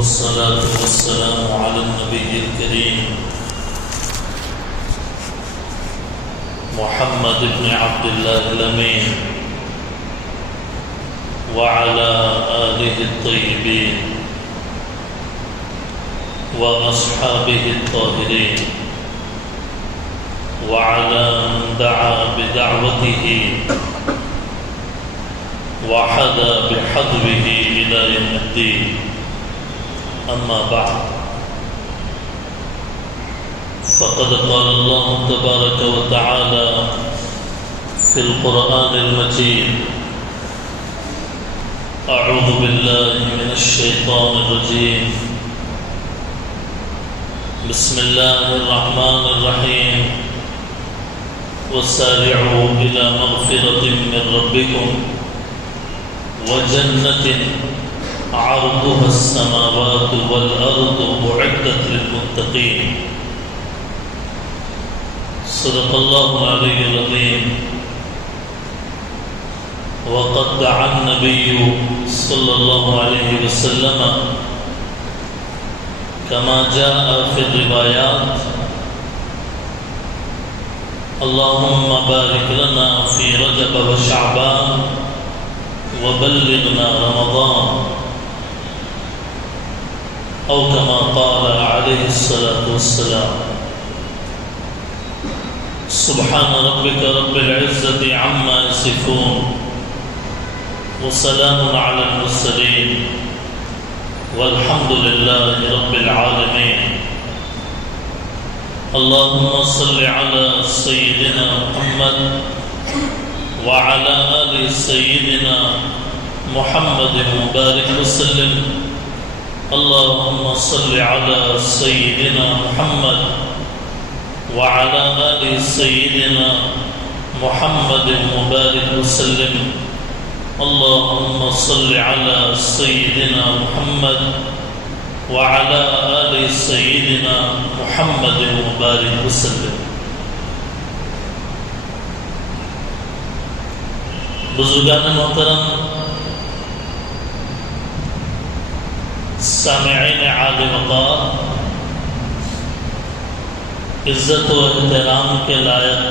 والصلاة والسلام على النبي الكريم محمد بن عبد الله الأمين وعلى آله الطيبين وأصحابه الطاهرين وعلى من دعا بدعوته وحدا بحضره إلى يوم الدين. أما بعد، فقد قال الله تبارك وتعالى في القرآن المجيد: أعوذ بالله من الشيطان الرجيم، بسم الله الرحمن الرحيم، وسارعوا إلى مغفرة من ربكم وجنة عرضها السماوات والأرض أعدت للمتقين. صدق الله العلي العظيم. وقد دعا النبي صلى الله عليه وسلم كما جاء في الروايات: اللهم بارك لنا في رجب وشعبان وبلغنا رمضان، أو كما قال عليه الصلاة والسلام. سبحان ربك رب العزة عما يصفون، وسلام على المرسلين، والحمد لله رب العالمين. اللهم صل على سيدنا محمد وعلى آل سيدنا محمد وبارك وسلم. اللهم صل على سيدنا محمد وعلى آل سيدنا محمد وبارك وسلم. اللهم صل على سيدنا محمد وعلى آل سيدنا محمد وبارك وسلم. بزرگان محترم، سامعین عالی مقام، عزت و احترام کے لائق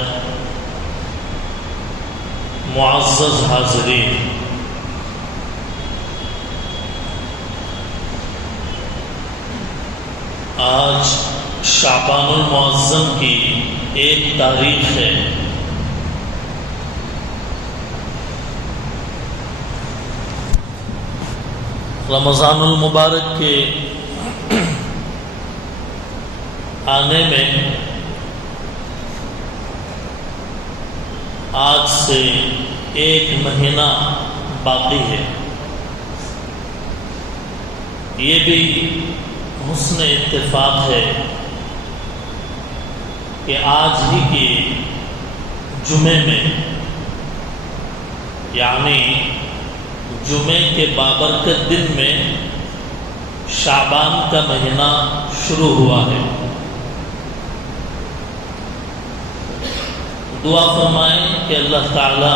معزز حاضرین، آج شعبان المعظم کی ایک تاریخ ہے. رمضان المبارک کے آنے میں آج سے ایک مہینہ باقی ہے. یہ بھی حسن اتفاق ہے کہ آج ہی کے جمعے میں، یعنی جمعے کے بابرکت دن میں، شعبان کا مہینہ شروع ہوا ہے. دعا فرمائیں کہ اللہ تعالی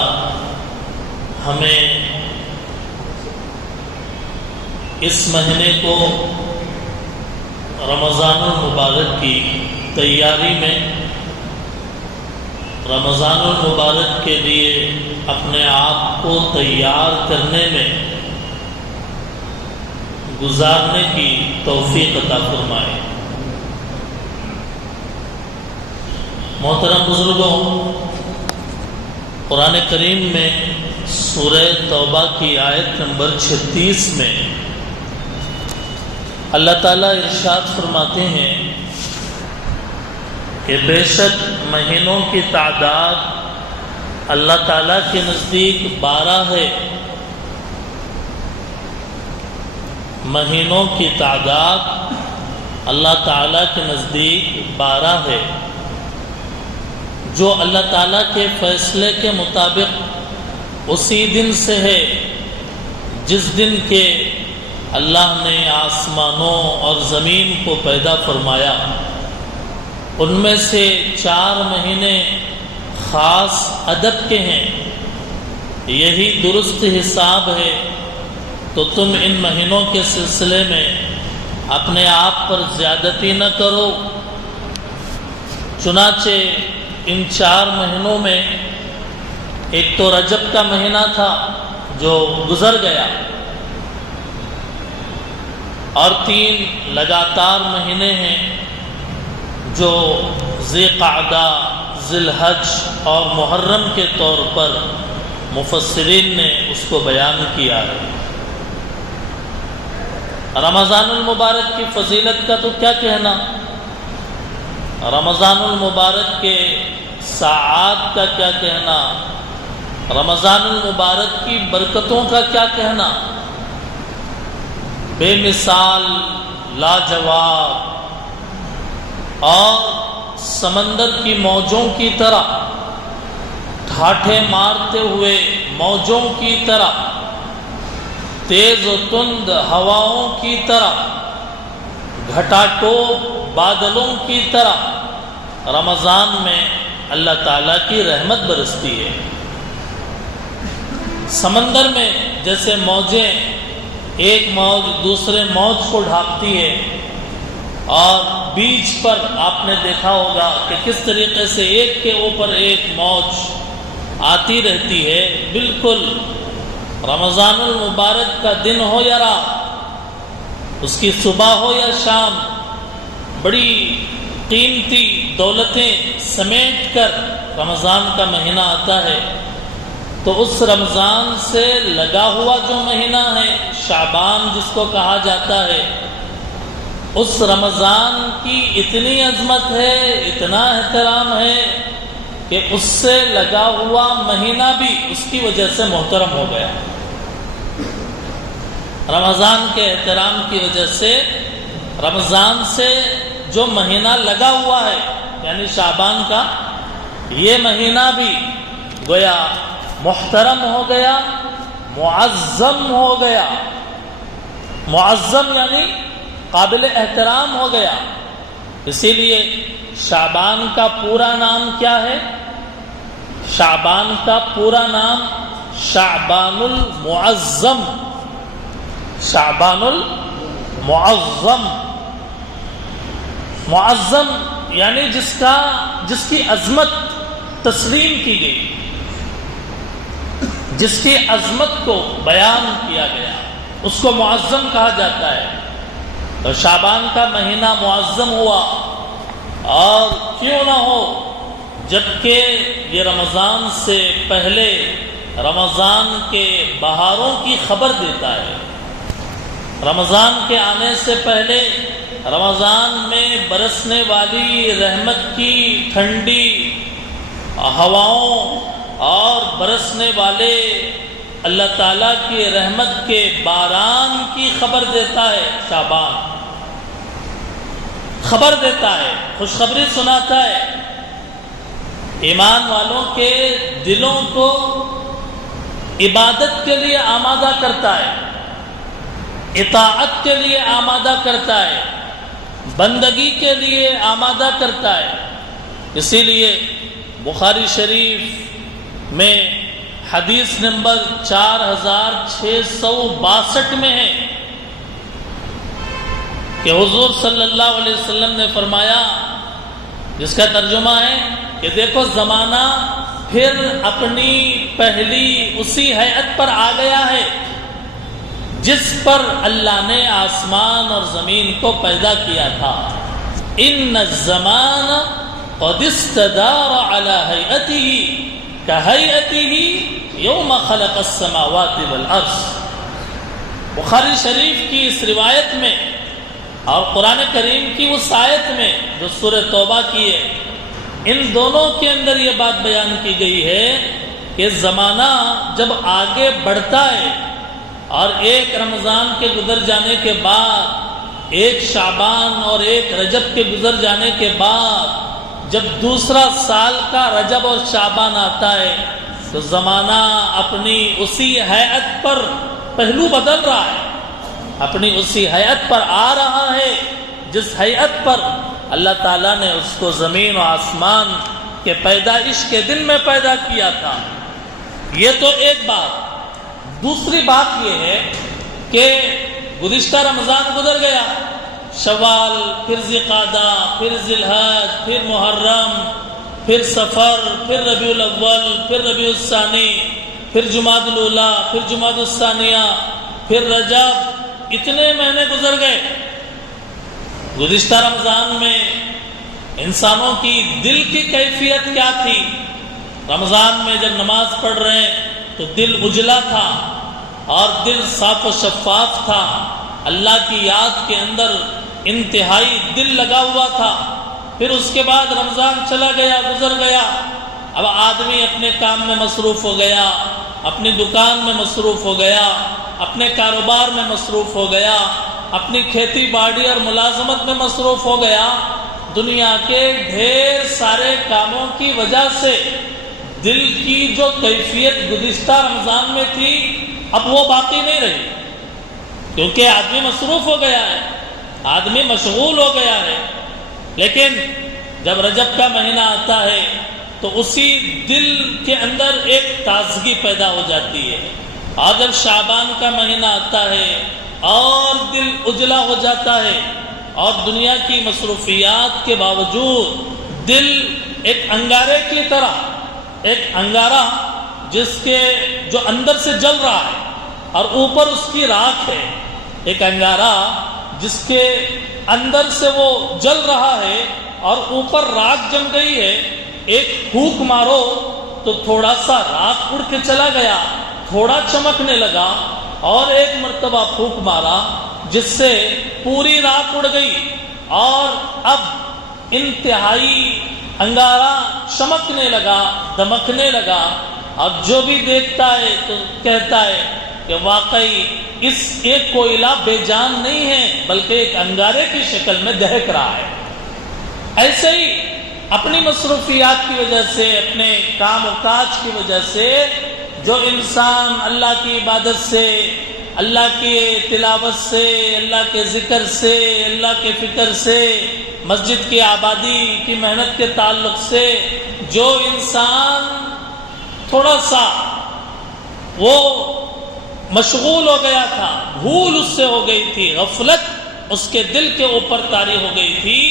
ہمیں اس مہینے کو رمضان المبارک کی تیاری میں، رمضان المبارک کے لیے اپنے آپ کو تیار کرنے میں گزارنے کی توفیق عطا فرمائے. محترم بزرگوں، قرآن کریم میں سورہ توبہ کی آیت نمبر 36 میں اللہ تعالیٰ ارشاد فرماتے ہیں کہ بے شک مہینوں کی تعداد اللہ تعالیٰ کے نزدیک 12 ہے. مہینوں کی تعداد اللہ تعالیٰ کے نزدیک 12 ہے، جو اللہ تعالیٰ کے فیصلے کے مطابق اسی دن سے ہے جس دن کے اللہ نے آسمانوں اور زمین کو پیدا فرمایا. ان میں سے 4 مہینے خاص عدد کے ہیں. یہی درست حساب ہے. تو تم ان مہینوں کے سلسلے میں اپنے آپ پر زیادتی نہ کرو۔ چنانچہ ان 4 مہینوں میں ایک تو رجب کا مہینہ تھا جو گزر گیا، اور 3 لگاتار مہینے ہیں جو ذی قعدہ، ذی الحج اور محرم کے طور پر مفسرین نے اس کو بیان کیا ہے۔ رمضان المبارک کی فضیلت کا تو کیا کہنا، رمضان المبارک کے ساعات کا کیا کہنا، رمضان المبارک کی برکتوں کا کیا کہنا۔ بے مثال، لاجواب اور سمندر کی موجوں کی طرح، ٹھاٹھے مارتے ہوئے موجوں کی طرح، تیز و تند ہواؤں کی طرح، گھٹا ٹوپ بادلوں کی طرح رمضان میں اللہ تعالیٰ کی رحمت برستی ہے۔ سمندر میں جیسے موجیں ایک موج دوسرے موج کو ڈھانپتی ہے، اور بیچ پر آپ نے دیکھا ہوگا کہ کس طریقے سے ایک کے اوپر ایک موج آتی رہتی ہے، بالکل رمضان المبارک کا دن ہو یا رات، اس کی صبح ہو یا شام، بڑی قیمتی دولتیں سمیٹ کر رمضان کا مہینہ آتا ہے۔ تو اس رمضان سے لگا ہوا جو مہینہ ہے شعبان جس کو کہا جاتا ہے، اس رمضان کی اتنی عظمت ہے، اتنا احترام ہے کہ اس سے لگا ہوا مہینہ بھی اس کی وجہ سے محترم ہو گیا۔ رمضان کے احترام کی وجہ سے رمضان سے جو مہینہ لگا ہوا ہے یعنی شعبان کا، یہ مہینہ بھی گویا محترم ہو گیا، معظم ہو گیا۔ معظم یعنی قابل احترام ہو گیا۔ اسی لیے شعبان کا پورا نام کیا ہے؟ شعبان کا پورا نام شعبان المعظم، شعبان المعظم۔ معظم یعنی جس کی عظمت تسلیم کی گئی، جس کی عظمت کو بیان کیا گیا، اس کو معظم کہا جاتا ہے۔ تو شعبان کا مہینہ معظم ہوا، اور کیوں نہ ہو جبکہ یہ رمضان سے پہلے رمضان کے بہاروں کی خبر دیتا ہے۔ رمضان کے آنے سے پہلے رمضان میں برسنے والی رحمت کی ٹھنڈی ہواؤں اور برسنے والے اللہ تعالیٰ کی رحمت کے باران کی خبر دیتا ہے۔ شعبان خبر دیتا ہے، خوشخبری سناتا ہے، ایمان والوں کے دلوں کو عبادت کے لیے آمادہ کرتا ہے، اطاعت کے لیے آمادہ کرتا ہے، بندگی کے لیے آمادہ کرتا ہے۔ اسی لیے بخاری شریف میں حدیث نمبر 4662 میں ہے کہ حضور صلی اللہ علیہ وسلم نے فرمایا، جس کا ترجمہ ہے کہ دیکھو زمانہ پھر اپنی پہلی اسی ہیئت پر آ گیا ہے جس پر اللہ نے آسمان اور زمین کو پیدا کیا تھا۔ ان الزمان قد استدار على هيئته كهيئته يوم خلق السماوات والارض۔ بخاری شریف کی اس روایت میں اور قرآن کریم کی اس آیت میں جو سورہ توبہ کی ہے، ان دونوں کے اندر یہ بات بیان کی گئی ہے کہ زمانہ جب آگے بڑھتا ہے اور ایک رمضان کے گزر جانے کے بعد، ایک شعبان اور ایک رجب کے گزر جانے کے بعد جب دوسرا سال کا رجب اور شعبان آتا ہے تو زمانہ اپنی اسی ہیئت پر پہلو بدل رہا ہے، اپنی اسی ہیئت پر آ رہا ہے جس ہیئت پر اللہ تعالیٰ نے اس کو زمین و آسمان کے پیدائش کے دن میں پیدا کیا تھا۔ یہ تو ایک بات۔ دوسری بات یہ ہے کہ گزشتہ رمضان گزر گیا، شوال، پھر ذی-قعدہ، پھر ذی-الحج، پھر محرم، پھر سفر، پھر ربیع الاول، پھر ربیع الثانی، پھر جمادی الاولیٰ، پھر جمادی الثانیہ، پھر رجب، اتنے مہینے گزر گئے۔ گزشتہ رمضان میں انسانوں کی دل کی کیفیت کیا تھی؟ رمضان میں جب نماز پڑھ رہے ہیں تو دل اجلا تھا اور دل صاف و شفاف تھا، اللہ کی یاد کے اندر انتہائی دل لگا ہوا تھا۔ پھر اس کے بعد رمضان چلا گیا، گزر گیا، اب آدمی اپنے کام میں مصروف ہو گیا، اپنی دکان میں مصروف ہو گیا، اپنے کاروبار میں مصروف ہو گیا، اپنی کھیتی باڑی اور ملازمت میں مصروف ہو گیا۔ دنیا کے ڈھیر سارے کاموں کی وجہ سے دل کی جو کیفیت گزشتہ رمضان میں تھی اب وہ باقی نہیں رہی، کیونکہ آدمی مصروف ہو گیا ہے، آدمی مشغول ہو گیا ہے۔ لیکن جب رجب کا مہینہ آتا ہے تو اسی دل کے اندر ایک تازگی پیدا ہو جاتی ہے، اور جب شعبان کا مہینہ آتا ہے اور دل اجلا ہو جاتا ہے، اور دنیا کی مصروفیات کے باوجود دل ایک انگارے کی طرح، ایک انگارہ جس کے جو اندر سے جل رہا ہے اور اوپر اس کی راکھ ہے، ایک انگارہ جس کے اندر سے وہ جل رہا ہے اور اوپر راکھ جم گئی ہے، ایک پھونک مارو تو تھوڑا سا راکھ اڑ کے چلا گیا، تھوڑا چمکنے لگا، اور ایک مرتبہ پھونک مارا جس سے پوری راکھ اڑ گئی، اور اب انتہائی انگارہ چمکنے لگا، دمکنے لگا، اور جو بھی دیکھتا ہے تو کہتا ہے کہ واقعی اس ایک کوئلہ بے جان نہیں ہے بلکہ ایک انگارے کی شکل میں دہک رہا ہے۔ ایسے ہی اپنی مصروفیات کی وجہ سے، اپنے کام و کاج کی وجہ سے جو انسان اللہ کی عبادت سے، اللہ کی تلاوت سے، اللہ کے ذکر سے، اللہ کے فکر سے، مسجد کی آبادی کی محنت کے تعلق سے جو انسان تھوڑا سا وہ مشغول ہو گیا تھا، بھول اس سے ہو گئی تھی، غفلت اس کے دل کے اوپر طاری ہو گئی تھی،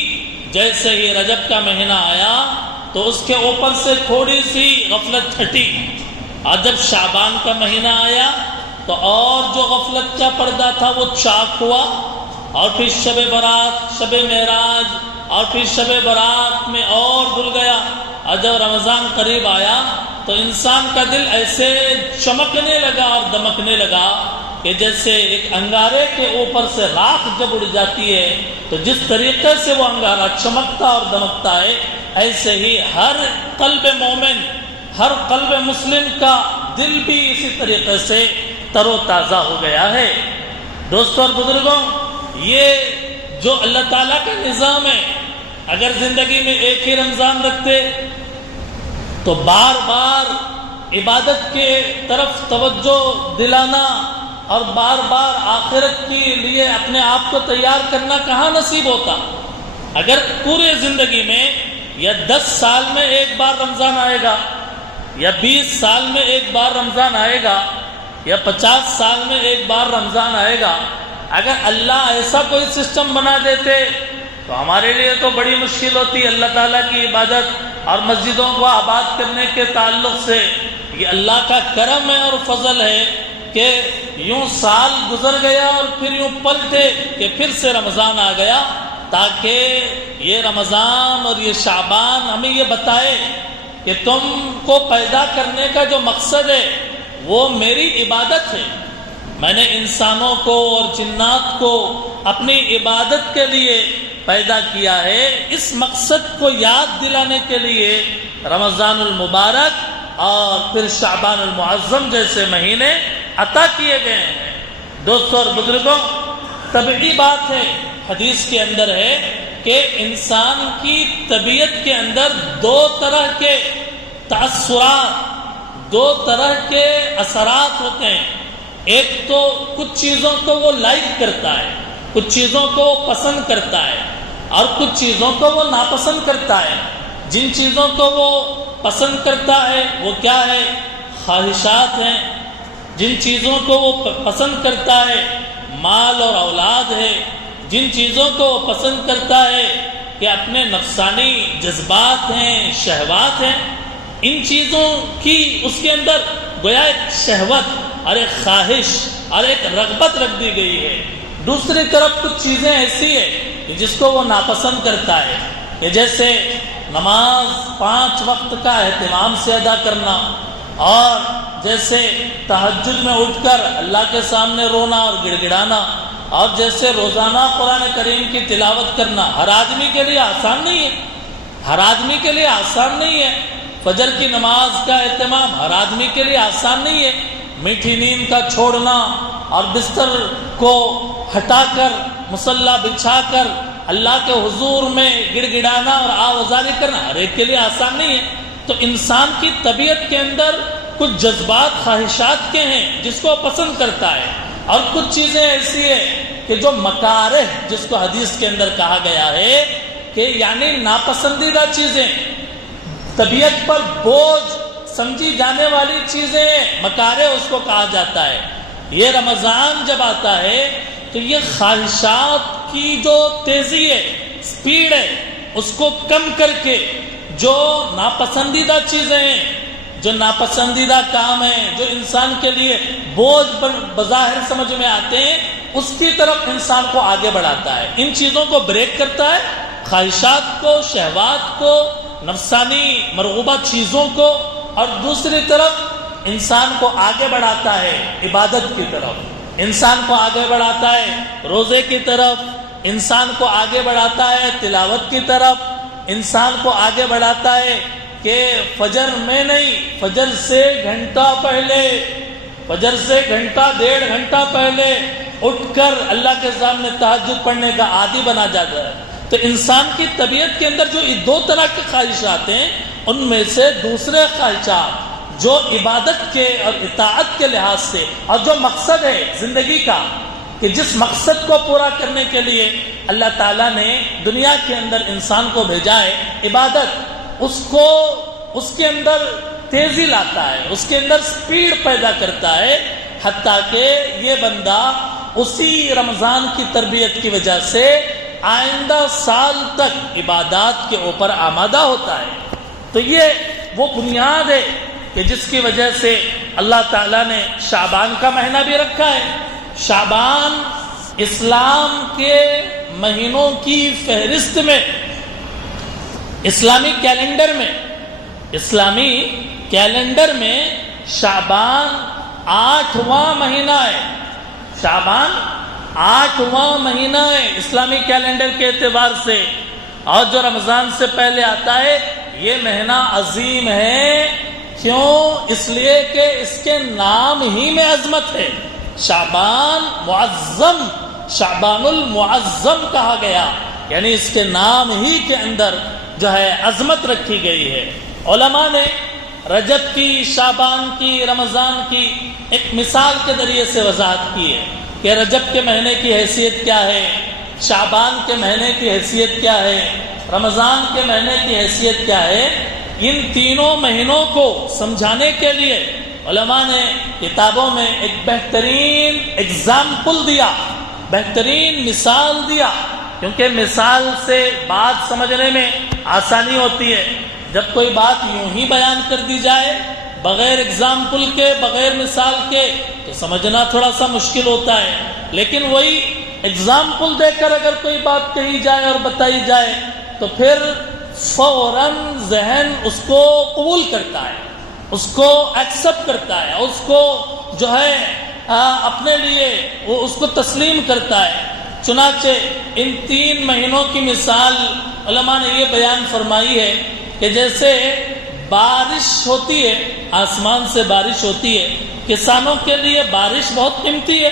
جیسے ہی رجب کا مہینہ آیا تو اس کے اوپر سے تھوڑی سی غفلت ہٹی، اور جب شعبان کا مہینہ آیا تو اور جو غفلت کا پردہ تھا وہ چاک ہوا، اور پھر شب برات، شب معراج، اور پھر شب برات میں اور دھل گیا، اور جب رمضان قریب آیا تو انسان کا دل ایسے چمکنے لگا اور دمکنے لگا کہ جیسے ایک انگارے کے اوپر سے راکھ جب اڑ جاتی ہے تو جس طریقے سے وہ انگارہ چمکتا اور دمکتا ہے، ایسے ہی ہر قلب مومن، ہر قلب مسلم کا دل بھی اسی طریقے سے تر و تازہ ہو گیا ہے۔ دوستوں اور بزرگوں، یہ جو اللہ تعالیٰ کا نظام ہے، اگر زندگی میں ایک ہی رمضان رکھتے تو بار بار عبادت کے طرف توجہ دلانا اور بار بار آخرت کے لیے اپنے آپ کو تیار کرنا کہاں نصیب ہوتا۔ اگر پورے زندگی میں یا 10 سال میں ایک بار رمضان آئے گا، یا 20 سال میں ایک بار رمضان آئے گا، یا 50 سال میں ایک بار رمضان آئے گا، اگر اللہ ایسا کوئی سسٹم بنا دیتے تو ہمارے لیے تو بڑی مشکل ہوتی اللہ تعالیٰ کی عبادت اور مسجدوں کو آباد کرنے کے تعلق سے۔ یہ اللہ کا کرم ہے اور فضل ہے کہ یوں سال گزر گیا اور پھر یوں پلٹے کہ پھر سے رمضان آ گیا، تاکہ یہ رمضان اور یہ شعبان ہمیں یہ بتائے کہ تم کو پیدا کرنے کا جو مقصد ہے وہ میری عبادت ہے۔ میں نے انسانوں کو اور جنات کو اپنی عبادت کے لیے پیدا کیا ہے، اس مقصد کو یاد دلانے کے لیے رمضان المبارک اور پھر شعبان المعظم جیسے مہینے عطا کیے گئے ہیں۔ دوستوں اور بزرگوں، طبعی بات ہے، حدیث کے اندر ہے کہ انسان کی طبیعت کے اندر 2 طرح کے تأثرات، 2 طرح کے اثرات ہوتے ہیں۔ ایک تو کچھ چیزوں کو وہ لائک کرتا ہے، کچھ چیزوں کو وہ پسند کرتا ہے، اور کچھ چیزوں کو وہ ناپسند کرتا ہے۔ جن چیزوں کو وہ پسند کرتا ہے وہ کیا ہے؟ خواہشات ہیں۔ جن چیزوں کو وہ پسند کرتا ہے مال اور اولاد ہے۔ جن چیزوں کو وہ پسند کرتا ہے کہ اپنے نفسانی جذبات ہیں، شہوات ہیں، ان چیزوں کی اس کے اندر گویا ایک شہوت اور ایک خواہش اور ایک رغبت رکھ دی گئی ہے۔ دوسری طرف کچھ چیزیں ایسی ہیں کہ جس کو وہ ناپسند کرتا ہے، کہ جیسے نماز 5 وقت کا اہتمام سے ادا کرنا، اور جیسے تہجد میں اٹھ کر اللہ کے سامنے رونا اور گڑ گڑانا، اور جیسے روزانہ قرآن کریم کی تلاوت کرنا ہر آدمی کے لیے آسان نہیں ہے، ہر آدمی کے لیے آسان نہیں ہے۔ فجر کی نماز کا اہتمام ہر آدمی کے لیے آسان نہیں ہے۔ میٹھی نیند کا چھوڑنا اور بستر کو ہٹا کر مصلی بچھا کر اللہ کے حضور میں گڑ گڑانا اور آوازاری کرنا ہر ایک کے لیے آسان نہیں ہے۔ تو انسان کی طبیعت کے اندر کچھ جذبات خواہشات کے ہیں جس کو پسند کرتا ہے، اور کچھ چیزیں ایسی ہیں کہ جو مکارہ، جس کو حدیث کے اندر کہا گیا ہے کہ یعنی ناپسندیدہ چیزیں، طبیعت پر بوجھ سمجھی جانے والی چیزیں، مکارہ اس کو کہا جاتا ہے۔ یہ رمضان جب آتا ہے تو یہ خواہشات کی جو تیزی ہے، سپیڈ ہے، اس کو کم کر کے جو ناپسندیدہ چیزیں ہیں، جو ناپسندیدہ کام ہیں، جو انسان کے لیے بوجھ بظاہر سمجھ میں آتے ہیں، اس کی طرف انسان کو آگے بڑھاتا ہے، ان چیزوں کو بریک کرتا ہے، خواہشات کو، شہوات کو، نفسانی مرغوبہ چیزوں کو، اور دوسری طرف انسان کو آگے بڑھاتا ہے عبادت کی طرف، انسان کو آگے بڑھاتا ہے روزے کی طرف، انسان کو آگے بڑھاتا ہے تلاوت کی طرف، انسان کو آگے بڑھاتا ہے کہ فجر میں نہیں، فجر سے گھنٹہ پہلے، فجر سے گھنٹہ 1.5 گھنٹہ پہلے اٹھ کر اللہ کے سامنے تہجد پڑھنے کا عادی بنا جاتا ہے۔ تو انسان کی طبیعت کے اندر جو 2 طرح کی خواہشات ہیں، ان میں سے دوسرے خواہشات جو عبادت کے اور اطاعت کے لحاظ سے، اور جو مقصد ہے زندگی کا، کہ جس مقصد کو پورا کرنے کے لیے اللہ تعالیٰ نے دنیا کے اندر انسان کو بھیجا ہے، عبادت، اس کے اندر تیزی لاتا ہے، اس کے اندر سپیڈ پیدا کرتا ہے، حتیٰ کہ یہ بندہ اسی رمضان کی تربیت کی وجہ سے آئندہ سال تک عبادات کے اوپر آمادہ ہوتا ہے۔ تو یہ وہ بنیاد ہے کہ جس کی وجہ سے اللہ تعالیٰ نے شعبان کا مہینہ بھی رکھا ہے۔ شعبان اسلام کے مہینوں کی فہرست میں، اسلامی کیلنڈر میں شعبان 8واں مہینہ ہے۔ شعبان 8واں مہینہ ہے اسلامی کیلنڈر کے اعتبار سے، اور جو رمضان سے پہلے آتا ہے یہ مہینہ عظیم ہے۔ کیوں؟ اس لیے کہ اس کے نام ہی میں عظمت ہے۔ شعبان معظم، شعبان المعظم کہا گیا، یعنی اس کے نام ہی کے اندر جو ہے عظمت رکھی گئی ہے۔ علماء نے رجب کی، شعبان کی، رمضان کی ایک مثال کے ذریعے سے وضاحت کی ہے کہ رجب کے مہینے کی حیثیت کیا ہے، شعبان کے مہینے کی حیثیت کیا ہے، رمضان کے مہینے کی حیثیت کیا ہے۔ ان تینوں مہینوں کو سمجھانے کے لیے علماء نے کتابوں میں ایک بہترین اگزامپل دیا، بہترین مثال دیا، کیونکہ مثال سے بات سمجھنے میں آسانی ہوتی ہے۔ جب کوئی بات یوں ہی بیان کر دی جائے بغیر اگزامپل کے، بغیر مثال کے، تو سمجھنا تھوڑا سا مشکل ہوتا ہے، لیکن وہی اگزامپل دے کر اگر کوئی بات کہی جائے اور بتائی جائے تو پھر فوراً ذہن اس کو قبول کرتا ہے، اس کو ایکسپٹ کرتا ہے، اس کو جو ہے اپنے لیے وہ اس کو تسلیم کرتا ہے۔ چنانچہ ان 3 مہینوں کی مثال علماء نے یہ بیان فرمائی ہے کہ جیسے بارش ہوتی ہے، آسمان سے بارش ہوتی ہے، کسانوں کے لیے بارش بہت قیمتی ہے،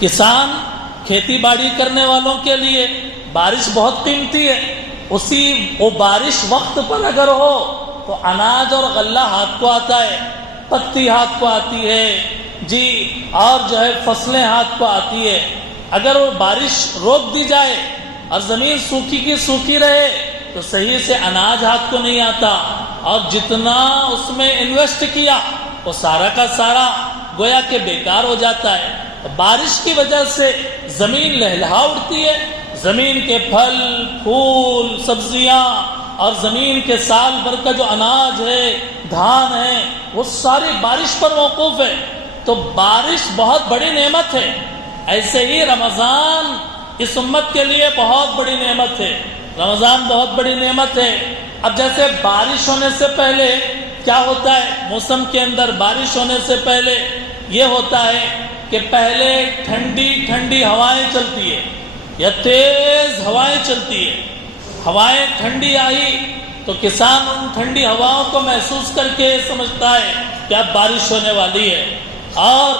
کسان کھیتی باڑی کرنے والوں کے لیے بارش بہت قیمتی ہے۔ وہ بارش وقت پر اگر ہو تو اناج اور غلہ ہاتھ کو آتا ہے، پتی ہاتھ کو آتی ہے جی، اور جو ہے فصلیں ہاتھ کو آتی ہے۔ اگر وہ بارش روک دی جائے اور زمین سوکھی کی سوکھی رہے تو صحیح سے اناج ہاتھ کو نہیں آتا، اور جتنا اس میں انویسٹ کیا وہ سارا کا سارا گویا کہ بیکار ہو جاتا ہے۔ بارش کی وجہ سے زمین لہلہا اٹھتی ہے، زمین کے پھل پھول سبزیاں اور زمین کے سال بھر کا جو اناج ہے دھان ہے وہ ساری بارش پر موقوف ہے۔ تو بارش بہت بڑی نعمت ہے۔ ایسے ہی رمضان اس امت کے لیے بہت بڑی نعمت ہے، رمضان بہت بڑی نعمت ہے۔ اب جیسے بارش ہونے سے پہلے کیا ہوتا ہے، موسم کے اندر بارش ہونے سے پہلے یہ ہوتا ہے کہ پہلے ٹھنڈی ٹھنڈی ہوائیں چلتی ہے یا تیز ہوائیں چلتی ہے۔ ہوائیں ٹھنڈی آئی تو کسان ان ٹھنڈی ہواؤں کو محسوس کر کے سمجھتا ہے کہ اب بارش ہونے والی ہے۔ اور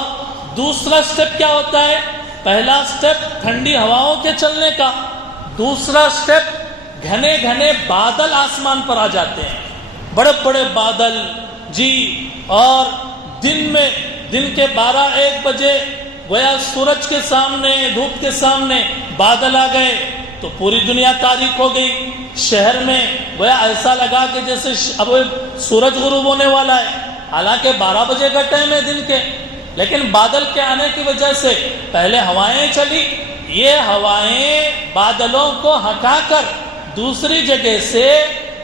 دوسرا سٹیپ کیا ہوتا ہے، پہلا سٹیپ ٹھنڈی ہواؤں کے چلنے کا، دوسرا سٹیپ گھنے گھنے بادل آسمان پر آ جاتے ہیں، بڑے بڑے بادل جی۔ اور دن کے 12-1 بجے گویا سورج کے سامنے دھوپ کے سامنے بادل آ گئے تو پوری دنیا تاریک ہو گئی۔ شہر میں گویا ایسا لگا کہ جیسے اب سورج غروب ہونے والا ہے، حالانکہ 12 بجے کا ٹائم ہے دن کے، لیکن بادل کے آنے کی وجہ سے پہلے ہوائیں چلی، یہ ہوائیں بادلوں کو ہٹا کر دوسری جگہ سے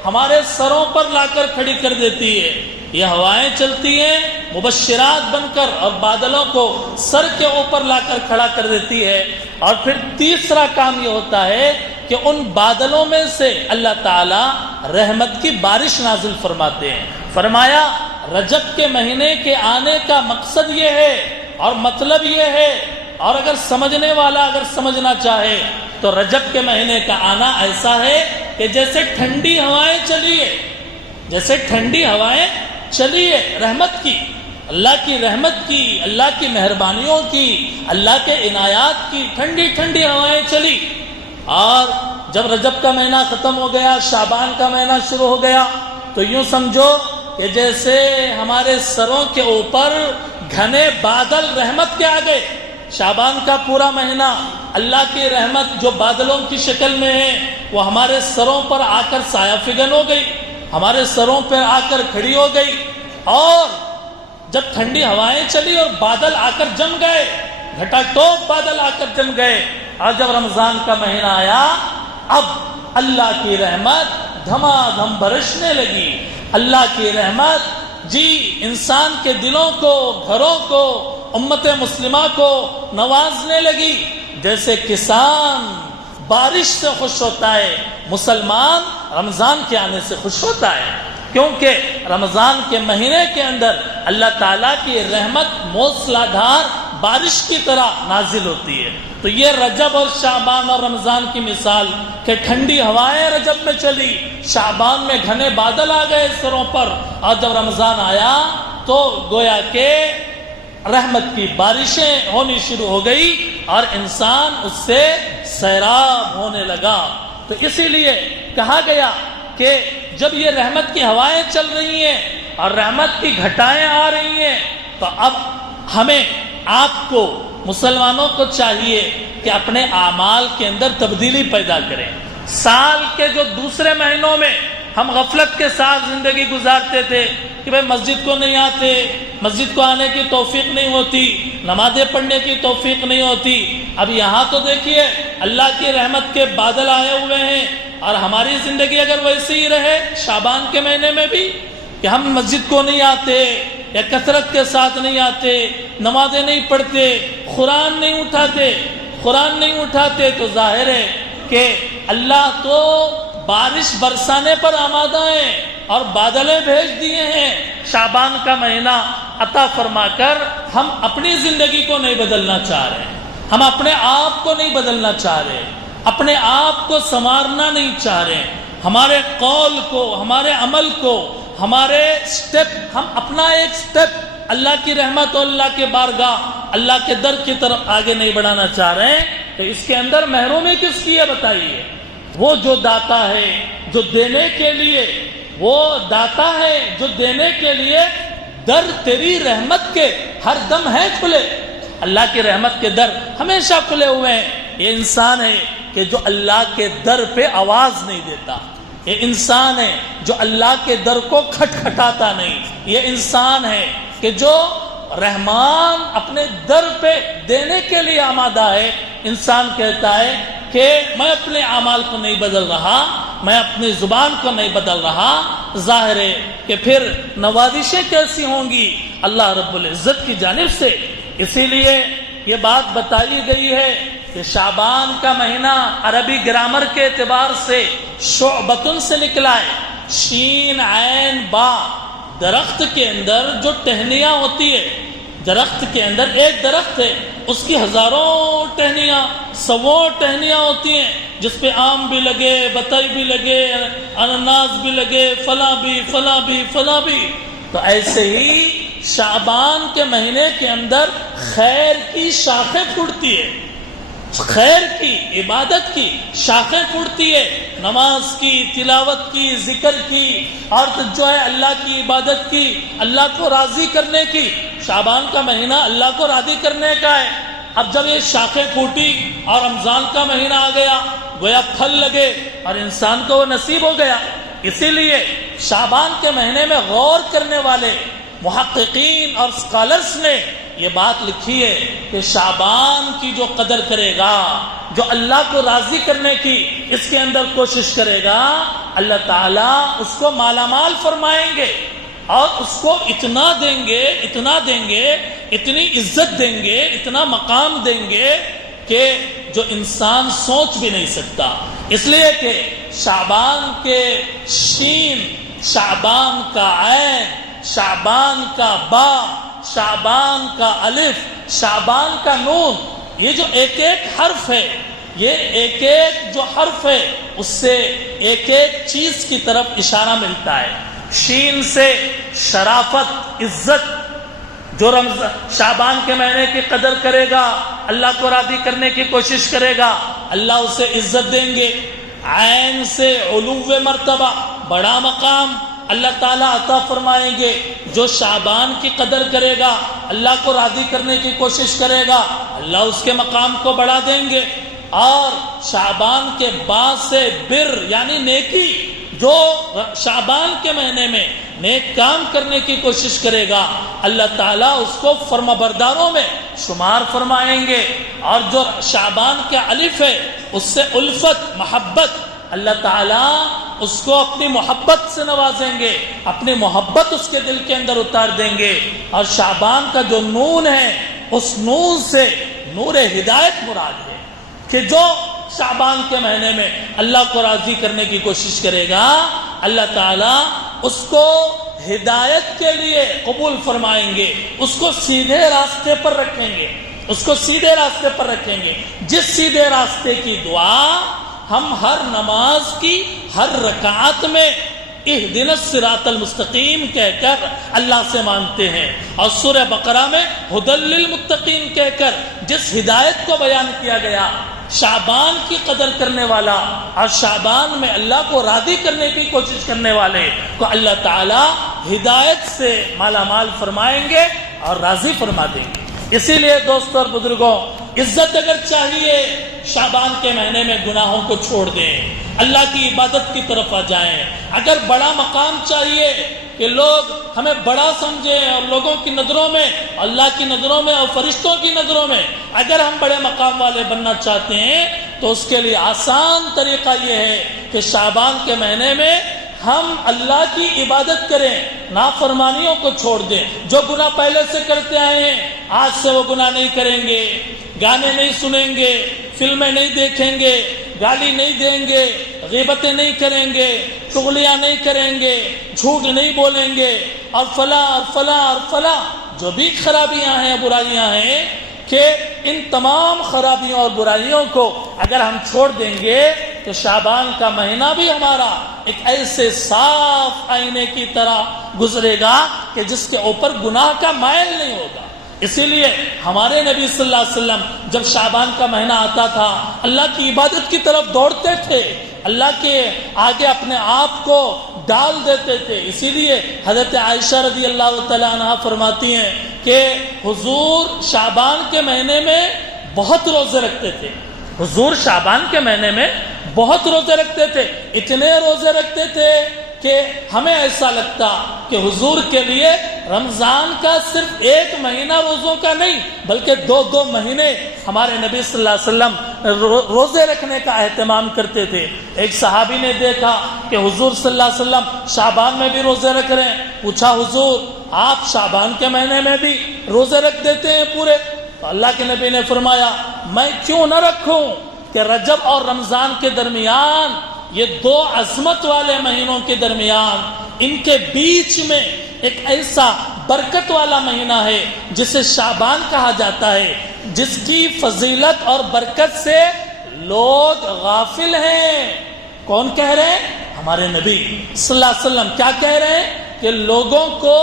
ہمارے سروں پر لا کر کھڑی کر دیتی ہے۔ یہ ہوائیں چلتی ہیں مبشرات بن کر اور بادلوں کو سر کے اوپر لا کر کھڑا کر دیتی ہے۔ اور پھر تیسرا کام یہ ہوتا ہے کہ ان بادلوں میں سے اللہ تعالی رحمت کی بارش نازل فرماتے ہیں۔ فرمایا رجب کے مہینے کے آنے کا مقصد یہ ہے اور مطلب یہ ہے، اور اگر سمجھنے والا اگر سمجھنا چاہے تو رجب کے مہینے کا آنا ایسا ہے کہ جیسے ٹھنڈی ہوائیں چلی ہے، جیسے ٹھنڈی ہوائیں چلی ہے رحمت کی، اللہ کی رحمت کی، اللہ کی مہربانیوں کی، اللہ کے عنایات کی ٹھنڈی ٹھنڈی ہوائیں چلی۔ اور جب رجب کا مہینہ ختم ہو گیا، شعبان کا مہینہ شروع ہو گیا، تو یوں سمجھو کہ جیسے ہمارے سروں کے اوپر گھنے بادل رحمت کے آ گئے۔ شعبان کا پورا مہینہ اللہ کی رحمت جو بادلوں کی شکل میں ہے وہ ہمارے سروں پر آ کر سایہ فگن ہو گئی، ہمارے سروں پر آ کر کھڑی ہو گئی۔ اور جب ٹھنڈی ہوائیں چلی اور بادل آ کر جم گئے، گھٹا ٹوپ بادل آ کر جم گئے، اور جب رمضان کا مہینہ آیا اب اللہ کی رحمت دھما دھم برسنے لگی۔ اللہ کی رحمت جی انسان کے دلوں کو، گھروں کو، امت مسلمہ کو نوازنے لگی۔ جیسے کسان بارش سے خوش ہوتا ہے، مسلمان رمضان کے آنے سے خوش ہوتا ہے، کیونکہ رمضان کے مہینے کے اندر اللہ تعالیٰ کی رحمت موسلا دھار بارش کی طرح نازل ہوتی ہے۔ تو یہ رجب اور شعبان اور رمضان کی مثال کہ ٹھنڈی ہوائیں رجب میں چلی، شعبان میں گھنے بادل آ گئے سروں پر، اور جب رمضان آیا تو گویا کہ رحمت کی بارشیں ہونی شروع ہو گئی اور انسان اس سے سیراب ہونے لگا۔ تو اسی لیے کہا گیا کہ جب یہ رحمت کی ہوائیں چل رہی ہیں اور رحمت کی گھٹائیں آ رہی ہیں تو اب ہمیں آپ کو مسلمانوں کو چاہیے کہ اپنے اعمال کے اندر تبدیلی پیدا کریں۔ سال کے جو دوسرے مہینوں میں ہم غفلت کے ساتھ زندگی گزارتے تھے کہ بھئی مسجد کو نہیں آتے، مسجد کو آنے کی توفیق نہیں ہوتی، نمازیں پڑھنے کی توفیق نہیں ہوتی۔ اب یہاں تو دیکھیے اللہ کی رحمت کے بادل آئے ہوئے ہیں، اور ہماری زندگی اگر ویسے ہی رہے شعبان کے مہینے میں بھی کہ ہم مسجد کو نہیں آتے یا کثرت کے ساتھ نہیں آتے، نمازیں نہیں پڑھتے، قرآن نہیں اٹھاتے تو ظاہر ہے کہ اللہ تو بارش برسانے پر آمادہ ہیں اور بادلیں بھیج دیے ہیں شعبان کا مہینہ عطا فرما کر۔ ہم اپنی زندگی کو نہیں بدلنا چاہ رہے، ہم اپنے آپ کو نہیں بدلنا چاہ رہے، اپنے آپ کو سنوارنا نہیں چاہ رہے، ہمارے قول کو، ہمارے عمل کو، ہمارے سٹیپ، ہم اپنا ایک سٹیپ اللہ کی رحمت اور اللہ کے بارگاہ، اللہ کے در کی طرف آگے نہیں بڑھانا چاہ رہے ہیں۔ تو اس کے اندر محرومی کس کی ہے بتائیے؟ وہ جو داتا ہے، جو دینے کے لیے، وہ داتا ہے جو دینے کے لیے در تیری رحمت کے ہر دم ہے کھلے۔ اللہ کی رحمت کے در ہمیشہ کھلے ہوئے ہیں۔ یہ انسان ہے کہ جو اللہ کے در پہ آواز نہیں دیتا، یہ انسان ہے جو اللہ کے در کو کھٹکھٹاتا نہیں، یہ انسان ہے کہ جو رحمان اپنے در پہ دینے کے لیے آمادہ ہے، انسان کہتا ہے کہ میں اپنے اعمال کو نہیں بدل رہا، میں اپنی زبان کو نہیں بدل رہا، ظاہر ہے کہ پھر نوازشیں کیسی ہوں گی اللہ رب العزت کی جانب سے۔ اسی لیے یہ بات بتائی گئی ہے کہ شعبان کا مہینہ عربی گرامر کے اعتبار سے شعبتن سے نکلا ہے، شین عین با۔ درخت کے اندر جو ٹہنیاں ہوتی ہے، درخت کے اندر ایک درخت ہے، اس کی ہزاروں ٹہنیاں، سووں ٹہنیاں ہوتی ہیں، جس پہ آم بھی لگے، بتائی بھی لگے، انناس بھی لگے، فلاں بھی فلاں بھی فلاں بھی۔ تو ایسے ہی شعبان کے مہینے کے اندر خیر کی شاخیں پھوٹتی ہے، خیر کی، عبادت کی شاخیں پھوٹتی ہے، نماز کی، تلاوت کی، ذکر کی، اور جو ہے اللہ کی عبادت کی، اللہ کو راضی کرنے کی۔ شعبان کا مہینہ اللہ کو راضی کرنے کا ہے۔ اب جب یہ شاخیں پھوٹی اور رمضان کا مہینہ آ گیا، گویا پھل لگے اور انسان کو وہ نصیب ہو گیا۔ اسی لیے شعبان کے مہینے میں غور کرنے والے محققین اور اسکالرز نے یہ بات لکھی ہے کہ شعبان کی جو قدر کرے گا، جو اللہ کو راضی کرنے کی اس کے اندر کوشش کرے گا، اللہ تعالیٰ اس کو مالا مال فرمائیں گے اور اس کو اتنا دیں گے، اتنا دیں گے، اتنی عزت دیں گے، اتنا مقام دیں گے کہ جو انسان سوچ بھی نہیں سکتا۔ اس لیے کہ شعبان کے شین، شعبان کا عین، شعبان کا با، شعبان کا الف، شعبان کا نون، یہ جو ایک ایک حرف ہے، یہ ایک ایک جو حرف ہے اس سے ایک ایک چیز کی طرف اشارہ ملتا ہے۔ شین سے شرافت، عزت، جو شعبان کے مہینے کی قدر کرے گا، اللہ کو راضی کرنے کی کوشش کرے گا، اللہ اسے عزت دیں گے۔ عین سے علو مرتبہ، بڑا مقام اللہ تعالیٰ عطا فرمائیں گے۔ جو شعبان کی قدر کرے گا، اللہ کو راضی کرنے کی کوشش کرے گا، اللہ اس کے مقام کو بڑھا دیں گے۔ اور شعبان کے بعد سے بر یعنی نیکی، جو شعبان کے مہینے میں نیک کام کرنے کی کوشش کرے گا، اللہ تعالیٰ اس کو فرمانبرداروں میں شمار فرمائیں گے۔ اور جو شعبان کے الف ہے اس سے الفت، محبت، اللہ تعالیٰ اس کو اپنی محبت سے نوازیں گے، اپنی محبت اس کے دل کے اندر اتار دیں گے۔ اور شعبان کا جو نون ہے، اس نون سے نور ہدایت مراد ہے کہ جو شعبان کے مہینے میں اللہ کو راضی کرنے کی کوشش کرے گا، اللہ تعالیٰ اس کو ہدایت کے لیے قبول فرمائیں گے، اس کو سیدھے راستے پر رکھیں گے، اس کو سیدھے راستے پر رکھیں گے۔ جس سیدھے راستے کی دعا ہم ہر نماز کی ہر رکعت میں اہدنا الصراط المستقیم کہہ کر اللہ سے مانگتے ہیں، اور سورہ بقرہ میں ھدی للمتقین کہہ کر جس ہدایت کو بیان کیا گیا، شعبان کی قدر کرنے والا اور شعبان میں اللہ کو راضی کرنے کی کوشش کرنے والے کو اللہ تعالی ہدایت سے مالا مال فرمائیں گے اور راضی فرما دیں گے۔ اسی لیے دوستوں اور بزرگوں، عزت اگر چاہیے، شعبان کے مہینے میں گناہوں کو چھوڑ دیں، اللہ کی عبادت کی طرف آ جائیں۔ اگر بڑا مقام چاہیے کہ لوگ ہمیں بڑا سمجھیں، اور لوگوں کی نظروں میں، اللہ کی نظروں میں اور فرشتوں کی نظروں میں اگر ہم بڑے مقام والے بننا چاہتے ہیں، تو اس کے لیے آسان طریقہ یہ ہے کہ شعبان کے مہینے میں ہم اللہ کی عبادت کریں، نافرمانیوں کو چھوڑ دیں۔ جو گناہ پہلے سے کرتے آئے ہیں، آج سے وہ گناہ نہیں کریں گے، گانے نہیں سنیں گے، فلمیں نہیں دیکھیں گے، گالی نہیں دیں گے، غیبتیں نہیں کریں گے، چغلیاں نہیں کریں گے، جھوٹ نہیں بولیں گے، اور فلاں اور فلاں اور فلاں جو بھی خرابیاں ہیں، برائیاں ہیں، کہ ان تمام خرابیوں اور برائیوں کو اگر ہم چھوڑ دیں گے تو شعبان کا مہینہ بھی ہمارا ایک ایسے صاف آئینے کی طرح گزرے گا کہ جس کے اوپر گناہ کا مائل نہیں ہوگا۔ اسی لیے ہمارے نبی صلی اللہ علیہ وسلم جب شعبان کا مہینہ آتا تھا، اللہ کی عبادت کی طرف دوڑتے تھے، اللہ کے آگے اپنے آپ کو ڈال دیتے تھے۔ اسی لیے حضرت عائشہ رضی اللہ تعالیٰ عنہا فرماتی ہیں کہ حضور شعبان کے مہینے میں بہت روزے رکھتے تھے، حضور شعبان کے مہینے میں بہت روزے رکھتے تھے، اتنے روزے رکھتے تھے کہ ہمیں ایسا لگتا کہ حضور کے لیے رمضان کا صرف ایک مہینہ روزوں کا نہیں بلکہ دو مہینے ہمارے نبی صلی اللہ علیہ وسلم روزے رکھنے کا اہتمام کرتے تھے۔ ایک صحابی نے دیکھا کہ حضور صلی اللہ علیہ وسلم شعبان میں بھی روزے رکھ رہے ہیں، پوچھا حضور آپ شعبان کے مہینے میں بھی روزے رکھ دیتے ہیں پورے؟ تو اللہ کے نبی نے فرمایا میں کیوں نہ رکھوں کہ رجب اور رمضان کے درمیان، یہ دو عظمت والے مہینوں کے درمیان، ان کے بیچ میں ایک ایسا برکت والا مہینہ ہے جسے شعبان کہا جاتا ہے، جس کی فضیلت اور برکت سے لوگ غافل ہیں۔ کون کہہ رہے ہیں؟ ہمارے نبی صلی اللہ علیہ وسلم کیا کہہ رہے ہیں کہ لوگوں کو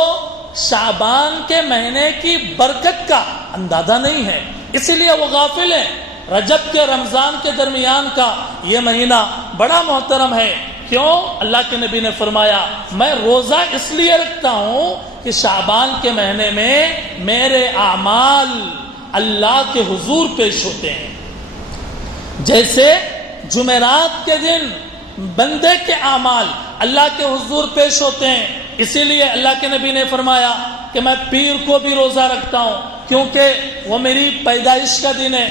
شعبان کے مہینے کی برکت کا اندازہ نہیں ہے، اسی لیے وہ غافل ہیں۔ رجب کے رمضان کے درمیان کا یہ مہینہ بڑا محترم ہے۔ کیوں؟ اللہ کے نبی نے فرمایا میں روزہ اس لیے رکھتا ہوں کہ شعبان کے مہینے میں میرے اعمال اللہ کے حضور پیش ہوتے ہیں، جیسے جمعرات کے دن بندے کے اعمال اللہ کے حضور پیش ہوتے ہیں۔ اسی لیے اللہ کے نبی نے فرمایا کہ میں پیر کو بھی روزہ رکھتا ہوں کیونکہ وہ میری پیدائش کا دن ہے،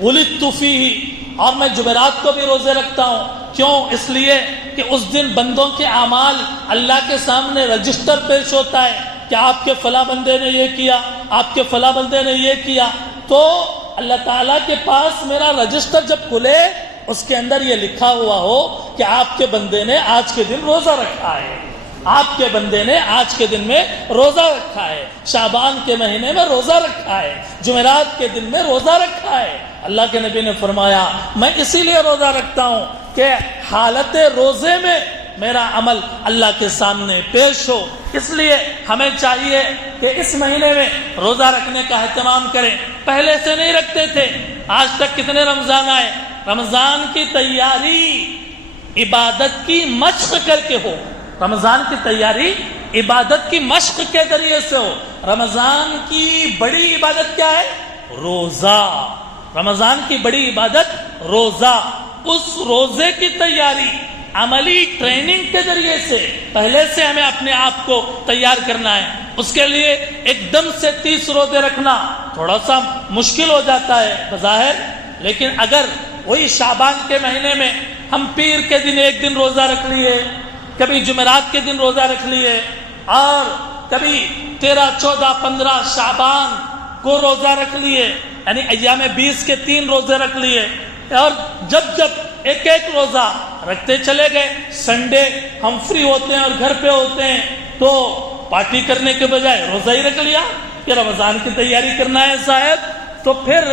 ولدت فیہ، اور میں جمعرات کو بھی روزے رکھتا ہوں۔ کیوں؟ اس لیے کہ اس دن بندوں کے اعمال اللہ کے سامنے رجسٹر پیش ہوتا ہے کہ آپ کے فلاں بندے نے یہ کیا، آپ کے فلاں بندے نے یہ کیا، تو اللہ تعالیٰ کے پاس میرا رجسٹر جب کھلے اس کے اندر یہ لکھا ہوا ہو کہ آپ کے بندے نے آج کے دن روزہ رکھا ہے، آپ کے بندے نے آج کے دن میں روزہ رکھا ہے، شعبان کے مہینے میں روزہ رکھا ہے، جمعرات کے دن میں روزہ رکھا ہے۔ اللہ کے نبی نے فرمایا میں اسی لیے روزہ رکھتا ہوں کہ حالت روزے میں میرا عمل اللہ کے سامنے پیش ہو۔ اس لیے ہمیں چاہیے کہ اس مہینے میں روزہ رکھنے کا اہتمام کریں۔ پہلے سے نہیں رکھتے تھے، آج تک کتنے رمضان آئے؟ رمضان کی تیاری عبادت کی مشق کر کے ہو، رمضان کی تیاری عبادت کی مشق کے ذریعے سے ہو۔ رمضان کی بڑی عبادت کیا ہے؟ روزہ۔ رمضان کی بڑی عبادت روزہ۔ اس روزے کی تیاری عملی ٹریننگ کے ذریعے سے پہلے سے ہمیں اپنے آپ کو تیار کرنا ہے۔ اس کے لیے ایک دم سے 30 روزے رکھنا تھوڑا سا مشکل ہو جاتا ہے بظاہر، لیکن اگر وہی شعبان کے مہینے میں ہم پیر کے دن ایک دن روزہ رکھ لیے، کبھی جمعرات کے دن روزہ رکھ لیے، اور کبھی 13، 14، 15 شعبان کو روزہ رکھ لیے، یعنی ایام 20 کے 3 روزے رکھ لیے، اور جب ایک ایک روزہ رکھتے چلے گئے، سنڈے ہم فری ہوتے ہیں اور گھر پہ ہوتے ہیں تو پارٹی کرنے کے بجائے روزہ ہی رکھ لیا کہ رمضان کی تیاری کرنا ہے شاید، تو پھر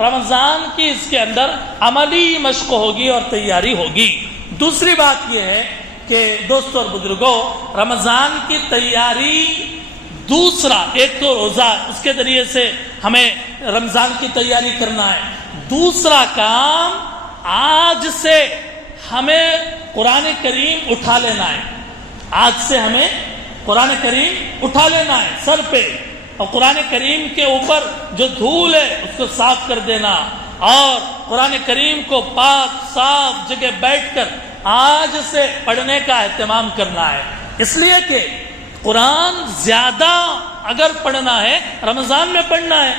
رمضان کی اس کے اندر عملی مشق ہوگی اور تیاری ہوگی۔ دوسری بات یہ ہے کہ دوستوں اور بزرگوں، رمضان کی تیاری دوسرا، ایک تو روزہ، اس کے ذریعے سے ہمیں رمضان کی تیاری کرنا ہے۔ دوسرا کام، آج سے ہمیں قرآن کریم اٹھا لینا ہے۔ آج سے ہمیں قرآن کریم اٹھا لینا ہے سر پہ، اور قرآن کریم کے اوپر جو دھول ہے اس کو صاف کر دینا، اور قرآن کریم کو پاک صاف جگہ بیٹھ کر آج سے پڑھنے کا اہتمام کرنا ہے۔ اس لیے کہ قرآن زیادہ اگر پڑھنا ہے رمضان میں پڑھنا ہے۔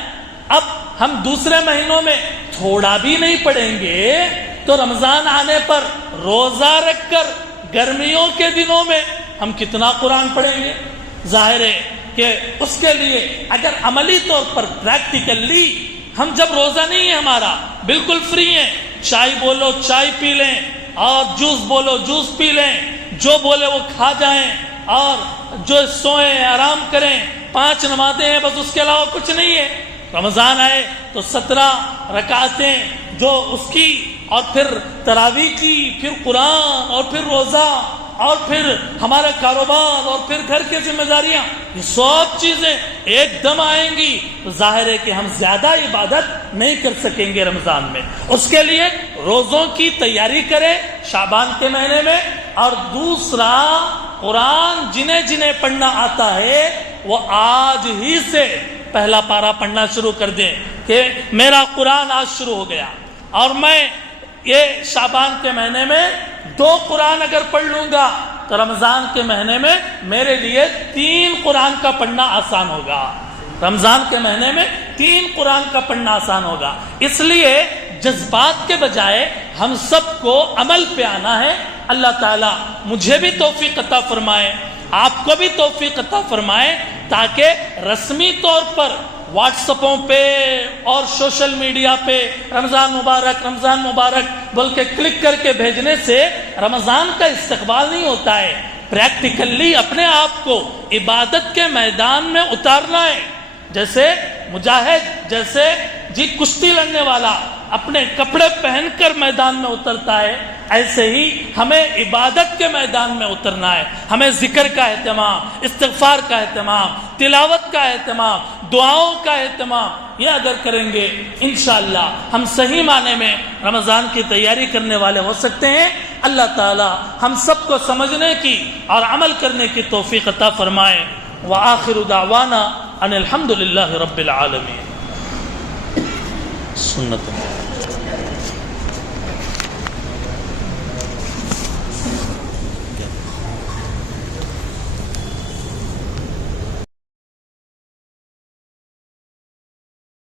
اب ہم دوسرے مہینوں میں تھوڑا بھی نہیں پڑھیں گے تو رمضان آنے پر روزہ رکھ کر گرمیوں کے دنوں میں ہم کتنا قرآن پڑھیں گے؟ ظاہر ہے کہ اس کے لیے اگر عملی طور پر پریکٹیکلی ہم جب روزہ نہیں ہے ہمارا، بالکل فری ہیں، چائے بولو چائے پی لیں، اور جوس بولو جوس پی لیں، جو بولے وہ کھا جائیں، اور جو سوئیں آرام کریں، 5 نمازیں ہیں بس، اس کے علاوہ کچھ نہیں ہے۔ رمضان آئے تو 17 رکعتیں جو اس کی، اور پھر تراویح کی، پھر قرآن، اور پھر روزہ، اور پھر ہمارا کاروبار، اور پھر گھر کی ذمہ داریاں، یہ سب چیزیں ایک دم آئیں گی تو ظاہر ہے کہ ہم زیادہ عبادت نہیں کر سکیں گے رمضان میں۔ اس کے لیے روزوں کی تیاری کریں شعبان کے مہینے میں، اور دوسرا قرآن جنہیں پڑھنا آتا ہے وہ آج ہی سے پہلا پارہ پڑھنا شروع کر دیں کہ میرا قرآن آج شروع ہو گیا، اور میں یہ شعبان کے مہینے میں 2 قرآن اگر پڑھ لوں گا تو رمضان کے مہینے میں میرے لیے 3 قرآن کا پڑھنا آسان ہوگا. رمضان کے مہینے میں 3 قرآن کا پڑھنا آسان ہوگا. اس لیے جذبات کے بجائے ہم سب کو عمل پہ آنا ہے. اللہ تعالیٰ مجھے بھی توفیق عطا فرمائے, آپ کو بھی توفیق عطا فرمائے, تاکہ رسمی طور پر واٹس اپوں پہ اور سوشل میڈیا پہ رمضان مبارک بول کے کلک کر کے بھیجنے سے رمضان کا استقبال نہیں ہوتا ہے. پریکٹیکلی اپنے آپ کو عبادت کے میدان میں اتارنا ہے. جیسے مجاہد, جیسے کشتی لڑنے والا اپنے کپڑے پہن کر میدان میں اترتا ہے, ایسے ہی ہمیں عبادت کے میدان میں اترنا ہے. ہمیں ذکر کا اہتمام, استغفار کا اہتمام, تلاوت کا اہتمام, دعاؤں کا اہتمام یہ اگر کریں گے انشاءاللہ ہم صحیح معنی میں رمضان کی تیاری کرنے والے ہو سکتے ہیں. اللہ تعالی ہم سب کو سمجھنے کی اور عمل کرنے کی توفیق عطا فرمائے. وآخر دعوانا ان الحمدللہ رب العالمین. سنت